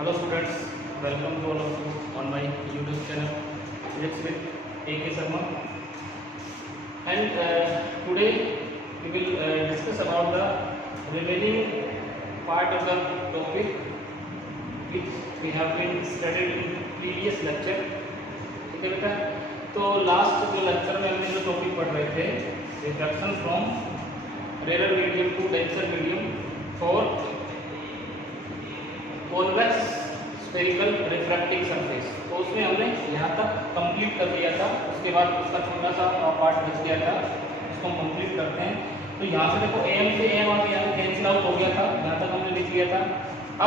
Hello students, welcome to all of you on my YouTube channel Physics with A.K. Sharma. And today we will discuss about the remaining part of the topic which we have been studied in previous lecture. ठीक है बेटा, तो last जो lecture में हमने जो topic पढ़ रहे थे, refraction from rare medium to denser medium for convex spherical refracting surface, तो उसमें हमने यहाँ तक कंप्लीट कर दिया था। उसके बाद उसका छोटा सा पार्ट बच गया था, उसको हम कंप्लीट करते हैं। तो यहाँ से देखो एम से एम आ गया, कैंसिल आउट हो गया था, यहाँ तक हमने लिख लिया था।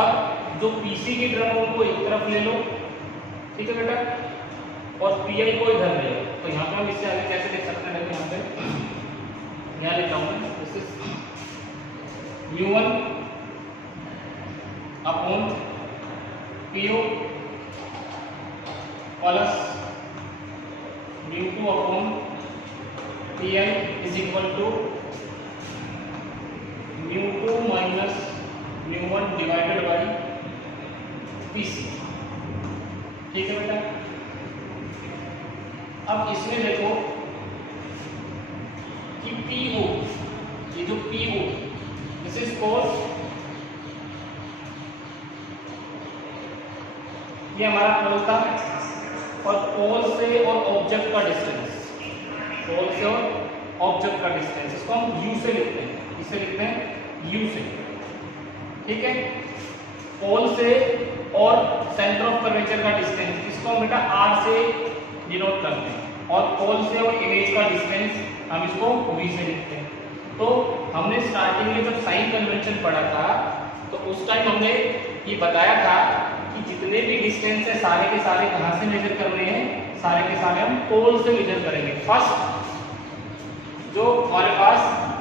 अब जो पीसी की टर्म उनको एक तरफ ले लो, ठीक है बेटा, और पीआई को इधर ले लो। तो यहाँ पे हम इससे आगे कैसे लिख सकते हैं, यहाँ पे यहाँ लिखा हूँ this is μ1 upon PO plus μ2 upon PI is equal to μ2 minus μ1 divided by PC। ठीक है बेटा, अब इसमें देखो कि PO, ये जो PO दिस इज कॉल्ड, ये हमारा पोल था, और पोल से और ऑब्जेक्ट का डिस्टेंस, पोल से और ऑब्जेक्ट का डिस्टेंस, इसको हम U से लिखते हैं, इसे लिखते हैं U से। ठीक है, पोल से और सेंटर ऑफ कर्वेचर का डिस्टेंस, इसको हम बेटा R से डिनोट करते हैं, और पोल से और इमेज का डिस्टेंस हम इसको V से लिखते हैं। तो हमने स्टार्टिंग में जब साइन कन्वेंशन पढ़ा था, तो उस टाइम हमने ये बताया था कि जितने भी डिस्टेंस है सारे के सारे कहाँ से मेजर करने हैं, सारे के सारे हम पोल से मेजर करेंगे। फर्स्ट जो हमारे पास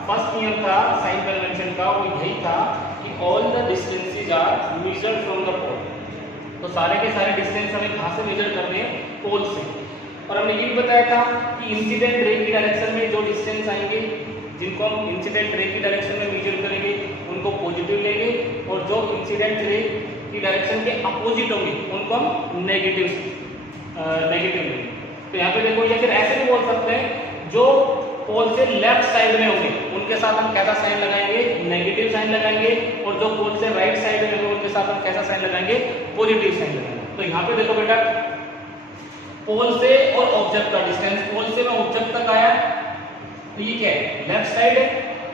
फर्स्ट नियम था साइन कन्वेंशन का, वो यही था कि all the distances are measured from the pole. तो सारे के सारे डिस्टेंस हमें कहाँ से मेजर करने हैं, पोल से। और हमने ये भी बताया था कि इंसिडेंट रे की डायरेक्शन में जो डिस्टेंस आएंगे, जिनको हम इंसिडेंट रे की डायरेक्शन में मेजर करेंगे, उनको पॉजिटिव लेंगे, और जो इंसिडेंट रे की डायरेक्शन के अपोजिट होंगे उनको हम नेगेटिव लेंगे। तो यहाँ पे देखो, या फिर ऐसे भी बोल सकते हैं, जो पोल से लेफ्ट साइड में होंगे उनके साथ हम कैसा साइन लगाएंगे, नेगेटिव साइन लगाएंगे, और जो पोल से राइट साइड में होंगे उनके साथ हम कैसा साइन लगाएंगे, पॉजिटिव साइन लगाएंगे। तो यहाँ पे देखो बेटा, पोल से और ऑब्जेक्ट का डिस्टेंस, पोल से मैं ऑब्जेक्ट तक आया, तो ये क्या है, लेफ्ट साइड है,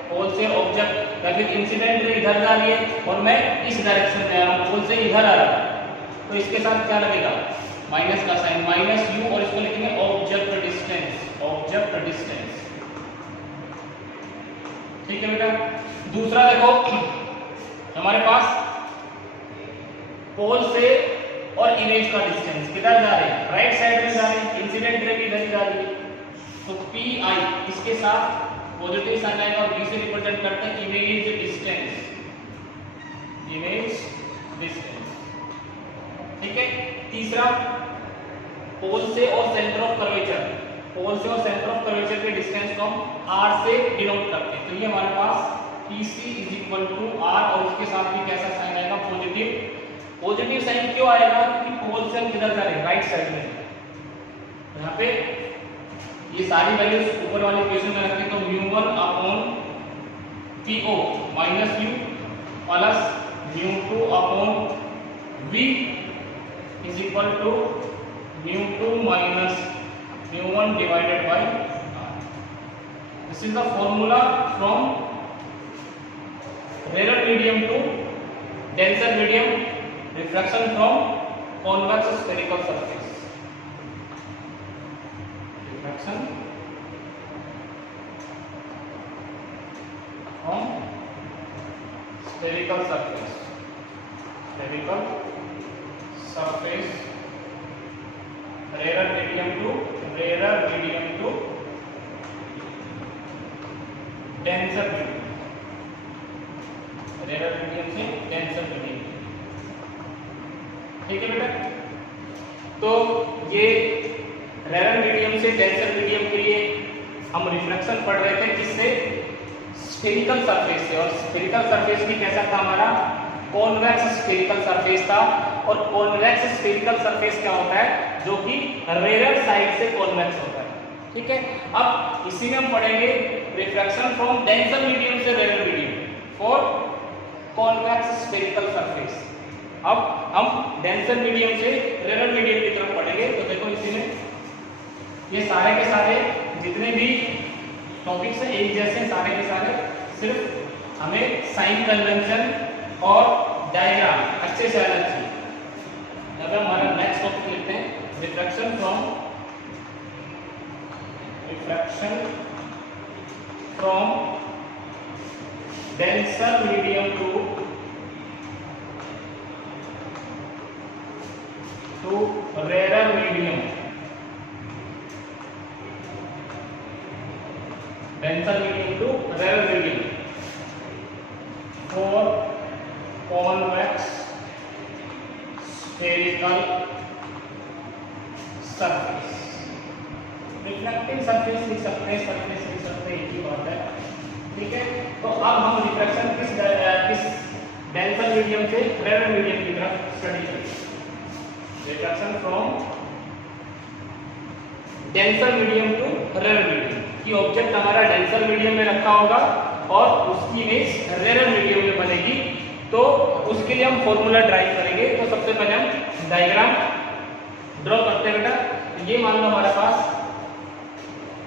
पोल से ऑब्जेक्ट, या फिर इंसिडेंट रे इधर जा रही है और मैं इस डायरेक्शन में आ रहा हूँ, पोल से इधर आ रहा हूँ, तो इसके साथ क्या लगेगा, माइनस का साइन, माइनस U, और इसको लिखेंगे ऑब्जेक्ट डिस्टेंस, ऑब्जेक्ट डिस्टेंस। ठीक है बेटा, दूसरा देखो, हमारे पास पोल से और इमेज का डिस्टेंस किधर जा रहे हैं, राइट साइड में जा रहे हैं, इंसिडेंट रे भी इधर जा रही है, तो PI इसके साथ पॉजिटिव साइन आएगा, और B से रिप्रेजेंट करते हैं इमेज डिस्टेंस, इमेज डिस्टेंस। ठीक है, तीसरा पोल से और सेंटर ऑफ कर्वेचर, पोल से और सेंटर ऑफ कर्वेचर के डिस्टेंस को हम R से डिनोट करते हैं। तो ये हमारे पास PC is equal to R, और उसके साथ भी कैसा साइन आएगा, पॉजिटिव। पॉजिटिव साइन क्यों आएगा, क्योंकि पोल से हम किधर जा रहे हैं, राइट साइड में। यहाँ पे ये सारी वैल्यूज ऊपर वाले इक्वेशन में रखें, तो μ1 upon PO minus U plus μ2 upon V is equal to μ2 minus μ1 divided by R। This is the formula from rare medium to denser medium, refraction from convex spherical surface, refraction from spherical surface, spherical surface, rare medium to denser medium, rare medium से denser medium. ठीक है बेटा, तो ये rare medium से denser medium के लिए हम रिफ्लेक्शन पढ़ रहे थे, किससे, स्फेरिकल सरफेस से। और स्फेरिकल सरफेस भी कैसा था हमारा, कॉन्वेक्स स्फेरिकल सरफेस था, और कॉन्वेक्स स्फेरिकल सरफेस क्या होता है, जो कि रेयर साइड से कॉन्वेक्स होता है। ठीक है, अब इसी में हम पढ़ेंगे रिफ्रैक्शन फ्रॉम डेंसर मीडियम से rare medium for convex spherical surface. अब हम डेंसर मीडियम से रेयर मीडियम की तरफ पढ़ेंगे। तो देखो इसी में ये सारे के सारे जितने भी टॉपिक्स हैं एक जैसे सारे के सारे, सिर्फ हमें साइन कन्वेंशन और डायग्राम अच्छे से आना चाहिए। अब हमारा नेक्स्ट टॉपिक लिखते हैं refraction from denser medium to rare medium. Denser medium to rare medium for convex spherical surface. Reflecting surface लिख सकते हैं, सरफेस लिख सकते हैं, एक ही बात है। ठीक है, तो अब हम रिफ्रैक्शन किस डेंसर मीडियम से रेयर मीडियम की तरफ स्टडी करेंगे। Refraction from denser medium to rare medium की ऑब्जेक्ट हमारा डेंसर मीडियम में रखा होगा और उसकी इमेज रेयर मीडियम में बनेगी। तो उसके लिए हम फॉर्मूला ड्राइव करेंगे। तो सबसे पहले हम डायग्राम ड्रॉ करते हैं बेटा। ये मान लो हमारे पास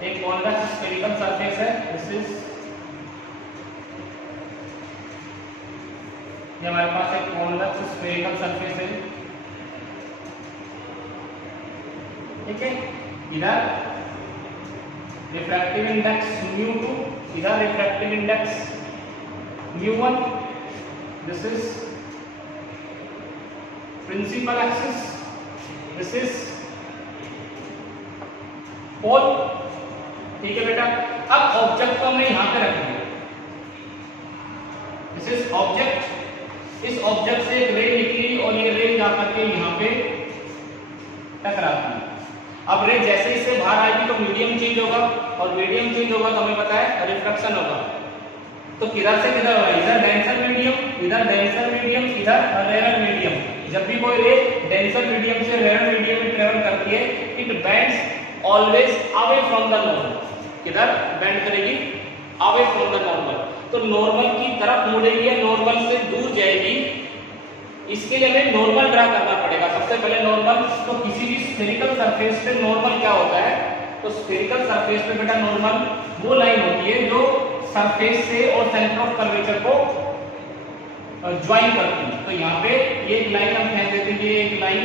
एक कॉन्वेक्स स्फेरिकल सरफेस है, दिस इज ये हमारे पास एक कॉन्वेक्स स्फेरिकल सरफेस है। ठीक है, इधर रिफ्रैक्टिव इंडेक्स μ2, इधर refractive index μ1, this is principal axis, this is pole. ठीक है बेटा, अब ऑब्जेक्ट को हमने यहां पे रख दिया, दिस इज ऑब्जेक्ट। इस ऑब्जेक्ट से एक रे निकली और ये रे जाकर के यहां पे टकराती है। अब रे जैसे इससे बाहर आएगी तो मीडियम चेंज होगा और मीडियम चेंज होगा तो हमें पता है रिफ्रैक्शन होगा। तो किधर से किधर होगा, इधर डेंसर मीडियम, इधर डेंसर मीडियम, इधर रेयर मीडियम। जब भी कोई रे डेंसर मीडियम से रेयर मीडियम में ट्रेवल करती है, it bends always away from the normal. किधर बेंड करेगी, अवे फ्रॉम द नॉर्मल। तो नॉर्मल की तरफ मुड़ेगी या नॉर्मल से दूर जाएगी। इसके लिए हमें नॉर्मल ड्रा करना पड़ेगा। सबसे पहले नॉर्मल, तो किसी भी स्फेरिकल सरफेस पे नॉर्मल क्या होता है, तो स्फेरिकल सरफेस पे बेटा नॉर्मल वो लाइन होती है जो सरफेस से और सेंटर ऑफ कर्वेचर को ज्वाइन करती है। तो यहाँ पे ये एक लाइन हम कह देते हैं, ये एक लाइन,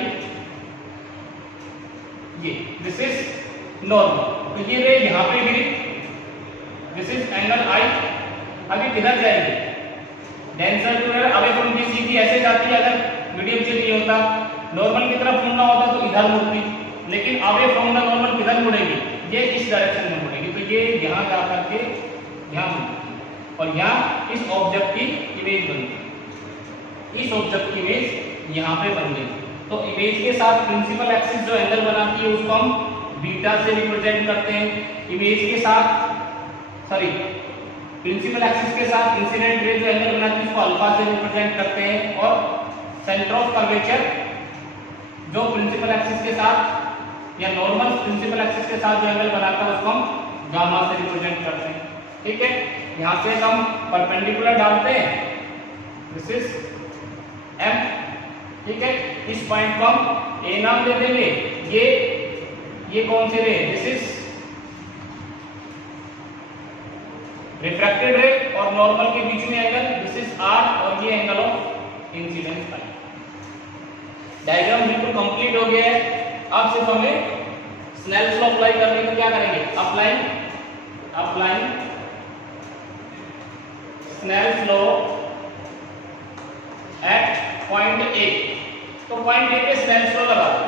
ये दिस इज नॉर्मल। तो ये रे यहाँ पे गिरी, दिस इज एंगल आई। अभी किधर जाएगी, denser to rare away from the, सीधी ऐसे जाती है। अगर मीडियम चेंज नहीं होता, नॉर्मल की तरफ मुड़ना होता तो इधर मुड़ती, लेकिन अवे फ्रॉम द नॉर्मल किधर मुड़ेगी, ये इस डायरेक्शन में मुड़ेगी। तो ये यहाँ जा करके यहाँ मुड़ती और यहाँ इस ऑब्जेक्ट की इमेज बनती, इस ऑब्जेक्ट की इमेज यहाँ पे बन गई। तो इमेज के साथ प्रिंसिपल एक्सिस जो एंगल बनाती है उसको हम बीटा से रिप्रेजेंट करते हैं। इमेज के साथ प्रिंसिपल एक्सिस के साथ इंसिडेंट रे जो एंगल बनाती है उसको अल्फा से रिप्रेजेंट करते हैं। और सेंटर ऑफ कर्वेचर जो प्रिंसिपल एक्सिस के साथ या नॉर्मल प्रिंसिपल एक्सिस के साथ जो एंगल बनाता है उसको हम गामा से रिप्रेजेंट करते हैं। ठीक है, यहां से हम परपेंडिकुलर डालते हैं, दिस इज m। ठीक है, इस पॉइंट को हम a नाम दे देंगे। ये कौन से रे, दिस इज रिफ्रैक्टेड रे और नॉर्मल के बीच में एंगल, दिस इज r और ये angle of incidence phi. Diagram बिल्कुल कंप्लीट हो गया है। अब सिर्फ हमें स्नेल्स लॉ अप्लाई करने को क्या करेंगे, applying Snell's law at point A. तो पॉइंट ए पे स्नेल्स लॉ लगा दो।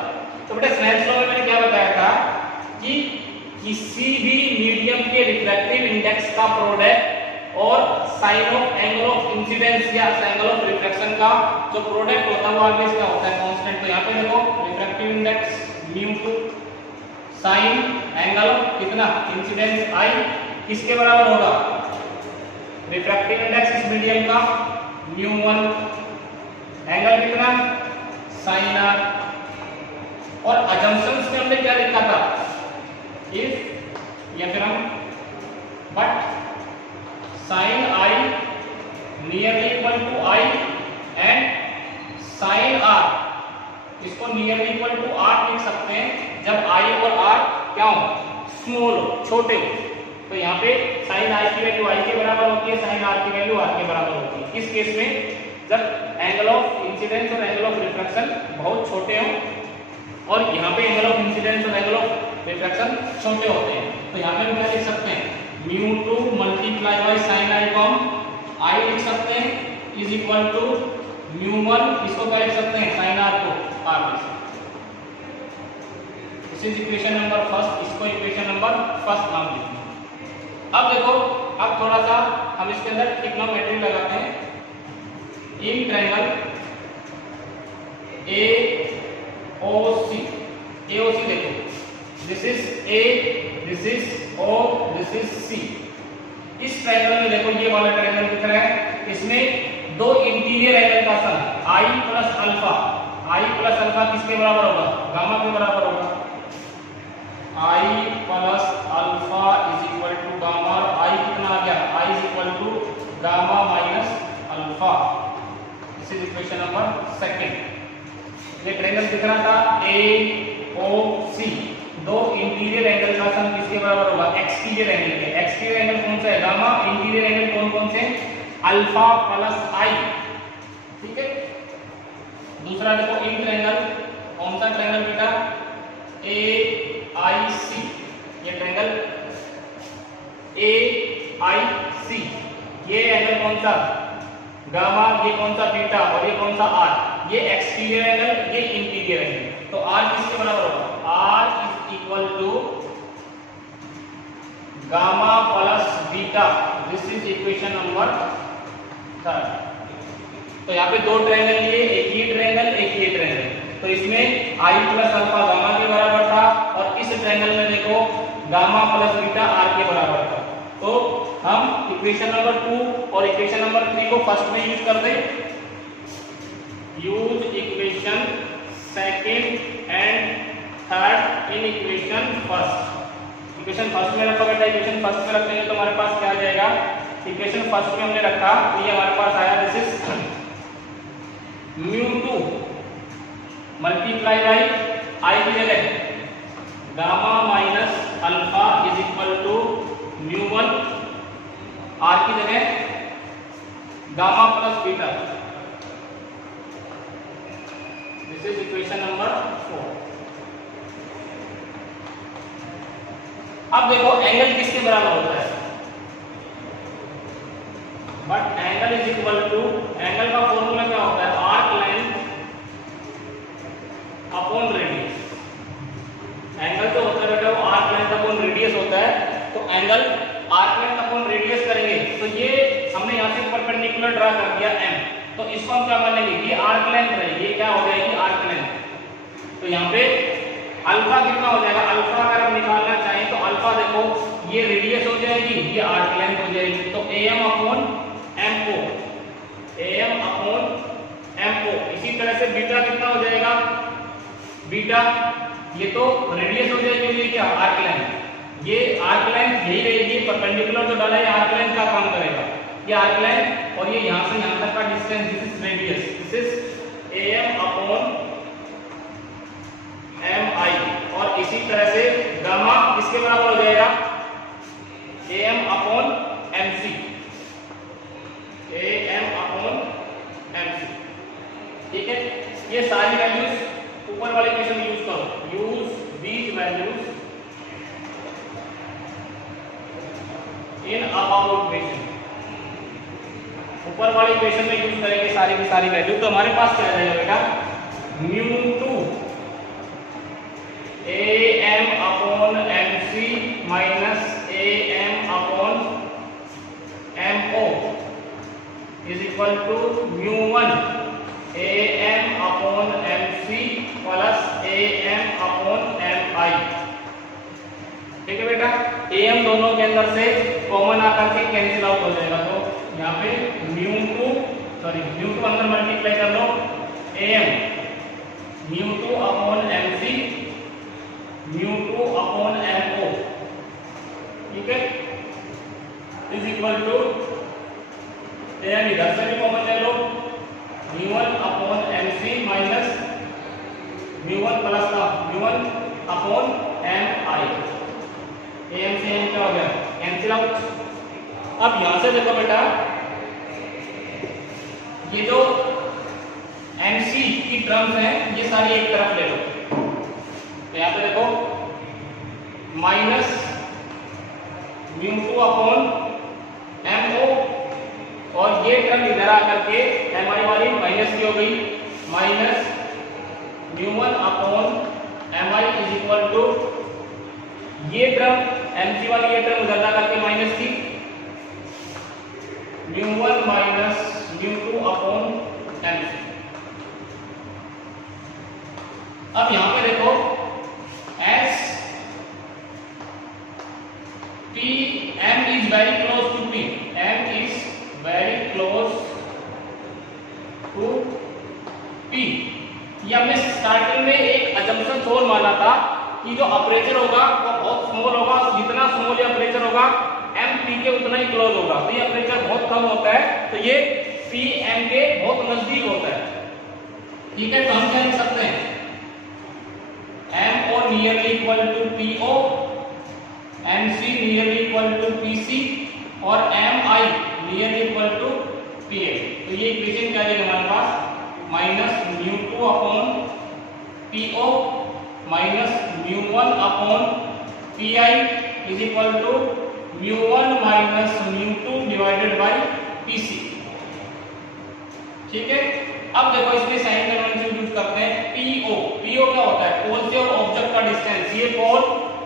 तो बेटा स्नेल्स लॉ में मैंने क्या बताया था कि किसी भी मीडियम के रिफ्रैक्टिव इंडेक्स का प्रोडक्ट और sine of angle of incidence या एंगल ऑफ रिफ्रैक्शन का जो प्रोडक्ट होता है वो ऑलवेज क्या होता है, कांस्टेंट। तो यहाँ पे देखो रिफ्रैक्टिव इंडेक्स μ2 साइन एंगल कितना इंसिडेंस i किसके बराबर होगा, रिफ्रैक्टिव इंडेक्स इस मीडियम का μ1 एंगल कितना साइन आर। और अजम्पशंस में हमने क्या लिखा था, इफ, या फिर हम but sine i nearly equal to i and sine r, इसको नियरली इक्वल टू आर लिख सकते हैं जब आई और आर क्या हो, स्मॉल हो, छोटे हो। तो यहाँ पे साइन आई की वैल्यू आई के बराबर होती है, साइन आर की वैल्यू आर के बराबर होती है। इस केस में जब एंगल ऑफ इंसिडेंस और एंगल ऑफ रिफ्लेक्शन बहुत छोटे हों, और यहाँ पे एंगल ऑफ इंसिडेंस और एंगल ऑफ रिफ्लेक्शन छोटे होते हैं, तो यहाँ पे हम क्या लिख सकते हैं, μ2 मल्टीप्लाई बाय साइन आई कॉम आई लिख सकते हैं, इज इक्वल टू μ1, इसको क्या लिख सकते हैं, साइन आर को आर लिख सकते हैं। This is equation number first, इसको इक्वेशन नंबर फर्स्ट नाम लिखते हैं। अब देखो, अब थोड़ा सा हम इसके अंदर ट्रिग्नोमेट्री लगाते हैं। इन ट्रायंगल AOC, AOC देखो, this is A, this is O, this is C। इस ट्रायंगल में देखो ये वाला ट्रायंगल दिख रहा है, इसमें दो इंटीरियर एंगल का sum I plus alpha, I plus alpha किसके बराबर होगा, गामा के बराबर होगा। I plus alpha is equal to gamma, I कितना आ गया, I is equal to gamma minus alpha. This is equation number second. ये ट्रायंगल दिख रहा था AOC, दो इंटीरियर एंगल का सम किसके बराबर होगा, एक्सटीरियर एंगल के। एक्सटीरियर एंगल कौन सा है, गामा। इंटीरियर एंगल कौन कौन से, अल्फा प्लस आई, ठीक है। दूसरा देखो, इन ट्रायंगल, कौन सा ट्रायंगल बेटा, AIC, ये ट्रायंगल AIC, ये एंगल कौन सा, गामा, ये कौन सा, बीटा, और ये कौन सा, आर। ये एक्सटीरियर एंगल, ये इंटीरियर एंगल। तो आर किसके बराबर होगा, r is equal to gamma plus beta. This is equation number third. तो यहाँ पे दो ट्रायंगल लिए, एक ये ट्रायंगल, एक ये ट्रायंगल। तो इसमें I प्लस अल्फा गामा के बराबर था, और इस ट्रायंगल में देखो गामा प्लस बीटा आर के बराबर था। तो हम इक्वेशन नंबर 2 और इक्वेशन नंबर 3 को फर्स्ट में यूज कर दें। Use equation second and third in equation first. Equation first में रखा बेटा, इक्वेशन फर्स्ट में रखेंगे तो हमारे पास क्या आ जाएगा, इक्वेशन फर्स्ट में हमने रखा, तो ये हमारे पास आया, this is μ2 multiply by I की जगह gamma minus alpha is equal to μ1, R की जगह gamma plus beta. This is equation number 4। अब देखो एंगल किसके बराबर होता है, but angle is equal to, angle का फॉर्मूला क्या होता है, arc length upon radius. Angle जो होता है बेटा वो आर्क लेंथ अपॉन रेडियस होता है। तो angle arc length upon radius करेंगे, तो ये हमने यहाँ से परपेंडिकुलर ड्रा कर दिया m, तो इसको हम क्या मानेंगे, ये आर्क लेंथ है, ये क्या हो जाएगी, आर्क लेंथ। तो यहाँ पे अल्फा कितना हो जाएगा, अल्फा अगर हम निकालना चाहें तो अल्फा देखो ये रेडियस हो जाएगी, ये आर्क लेंथ हो जाएगी। तो am upon MO, am upon MO। इसी तरह से बीटा कितना हो जाएगा, बीटा ये तो रेडियस हो जाएगी, ये क्या, आर्क लेंथ। ये आर्क लेंथ यही रहेगी, परपेंडिकुलर जो डाला है आर्क लेंथ का काम करेगा, ये आर्क लेंथ, और ये यहां से यहां तक का distance, this is radius, this is am upon mi। और इसी तरह से गामा किसके बराबर हो जाएगा, am upon mc, am upon mc, ठीक है। ये सारी वैल्यूज ऊपर वाले इक्वेशन में यूज करो, use these values in above equation. ऊपर वाले इक्वेशन में यूज करेंगे सारी की सारी वैल्यू, तो हमारे पास क्या रहेगा बेटा, μ2 am upon mc minus am upon mo is equal to μ1 am upon mc plus am upon mi। ठीक है बेटा, am दोनों के अंदर से कॉमन आकर के कैंसिल आउट हो जाएगा। तो यहाँ पे μ2 अंदर मल्टीप्लाई कर लो am μ2 upon mc μ2 upon mo, ठीक है, इज इक्वल टू, इधर से भी कॉमन ले लो, μ1 अपॉन mc माइनस μ1 प्लस का μ1 अपॉन mi, am से m क्या हो गया, कैंसिल आउट। अब यहां से देखो बेटा, ये जो mc की टर्म्स हैं ये सारी एक तरफ ले लो, तो यहां पे देखो माइनस μ2 अपॉन mo, और ये टर्म इधर आकर के mi वाली माइनस की हो गई, minus μ1 upon mi is equal to, ये टर्म mc वाली ये टर्म उधर जाकर के माइनस की, μ1 माइनस μ2 अपॉन mc। अब यहां पे देखो s p m is very close to p, m is very close to p। ये हमने स्टार्टिंग में एक अजम्पशन छोड़ माना था कि जो अपर्चर होगा वो बहुत स्मॉल होगा, जितना स्मॉल ये अपर्चर होगा m p के उतना ही क्लोज होगा, तो ये अपर्चर बहुत कम होता है, तो ये p m के बहुत नजदीक होता है, ठीक है। तो हम क्या लिख सकते हैं, m o nearly equal to po, mc nearly equal to pc और mi nearly equal to pa। तो ये इक्वेशन क्या देगा हमारे पास, minus μ2 upon po minus μ1 upon pi is equal to μ1 minus μ2 divided by pc, ठीक है। अब देखो इसमें साइन कन्वेंशन यूज करते हैं, po क्या होता है, पोल से और ऑब्जेक्ट का डिस्टेंस, ये पोल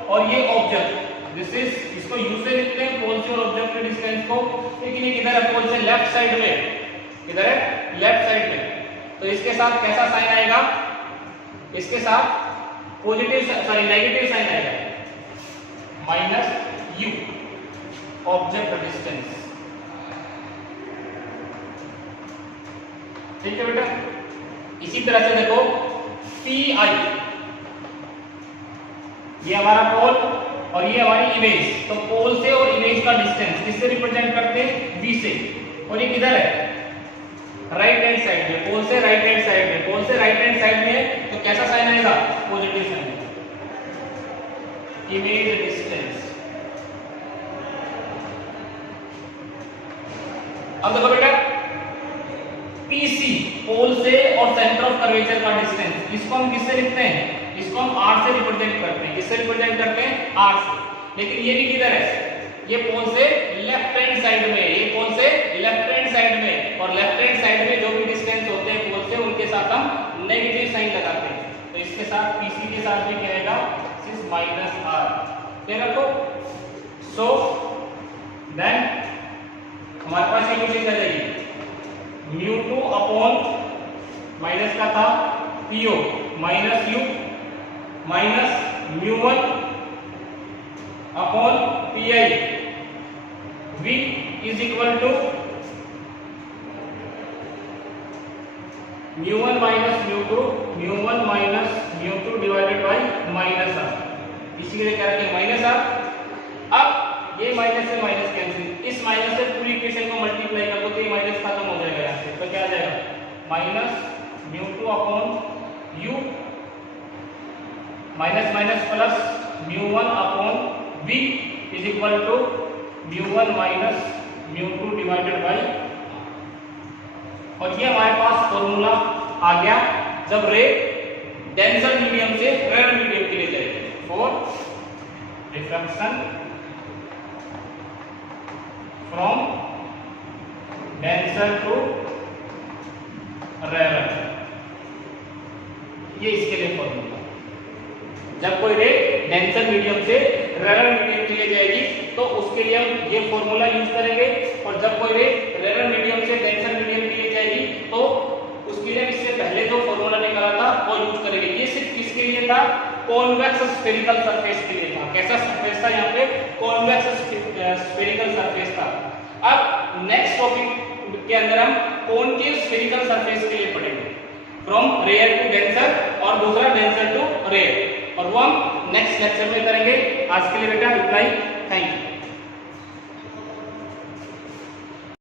और ये ऑब्जेक्ट, दिस इज, इसको यू से लिखते हैं पोल से और ऑब्जेक्ट के डिस्टेंस को, लेकिन ये किधर है, पोल से लेफ्ट साइड में, किधर है, लेफ्ट साइड में, तो इसके साथ कैसा साइन आएगा, इसके साथ पॉजिटिव सॉरी नेगेटिव साइन आएगा, माइनस यू ऑब्जेक्ट डिस्टेंस, ठीक है बेटा। इसी तरह से देखो पी आई, ये हमारा पोल और ये हमारी इमेज, तो पोल से और इमेज का डिस्टेंस किससे रिप्रेजेंट करते हैं, बी से, और ये किधर है, राइट हैंड साइड में, पोल से राइट हैंड साइड में, पोल से राइट हैंड साइड में, तो कैसा साइन आएगा, पॉजिटिव साइन, इमेज डिस्टेंस। अब देखो बेटा PC पोल से और सेंटर ऑफ कर्वेचर का डिस्टेंस, इसको हम किससे लिखते हैं, इसको हम r से रिप्रेजेंट करते हैं, किससे रिप्रेजेंट करते हैं, r से, लेकिन ये भी किधर है, ये पोल से लेफ्ट हैंड साइड में, ये पोल से लेफ्ट हैंड साइड में, और लेफ्ट हैंड साइड में जो भी डिस्टेंस होते हैं पोल से, उनके साथ हम नेगेटिव साइन लगाते हैं, तो इसके साथ PC के साथ भी क्या आएगा, सिर्फ माइनस r, ये रखो। सो देन हमारे पास ये इक्वेशन आ जाएगी, μ2 अपॉन माइनस का था po minus u minus μ1 upon pi v is equal to μ1 minus μ1 minus μ2 divided by minus r, इसीलिए क्या रखें, माइनस r। अब ये माइनस से माइनस कैंसिल, इस माइनस से पूरी इक्वेशन को मल्टीप्लाई कर दो तो ये माइनस खत्म हो जाएगा यहाँ से, तो क्या आ जाएगा, minus μ2 upon u minus minus plus μ1 upon v is equal to μ1 minus μ2 divided by, और ये हमारे पास फॉर्मूला आ गया जब रे डेंसर मीडियम से रेयर मीडियम के लिए जाएगी, for refraction from denser to rare, ये इसके लिए फॉर्मूला। जब कोई रे डेंसर मीडियम से रेयर मीडियम के लिए जाएगी तो उसके लिए हम ये फॉर्मूला यूज करेंगे, और जब कोई रे रेयर मीडियम से डेंसर मीडियम के लिए जाएगी तो उसके लिए इससे पहले जो फॉर्मूला निकाला था वो यूज करेंगे। ये सिर्फ किसके लिए था, कॉन्वेक्स स्फेरिकल सरफेस के लिए था। कैसा सरफेस था यहाँ पे, कॉन्वेक्स स्फेरिकल सरफेस था। अब नेक्स्ट टॉपिक के अंदर हम कॉनकेव स्फेरिकल सरफेस के लिए पढ़ेंगे। फ्रॉम रेयर टू डेंसर और दूसरा डेंसर टू रेयर, और वो हम नेक्स्ट लेक्चर में करेंगे। आज के लिए बेटा इतना ही, थैंक यू।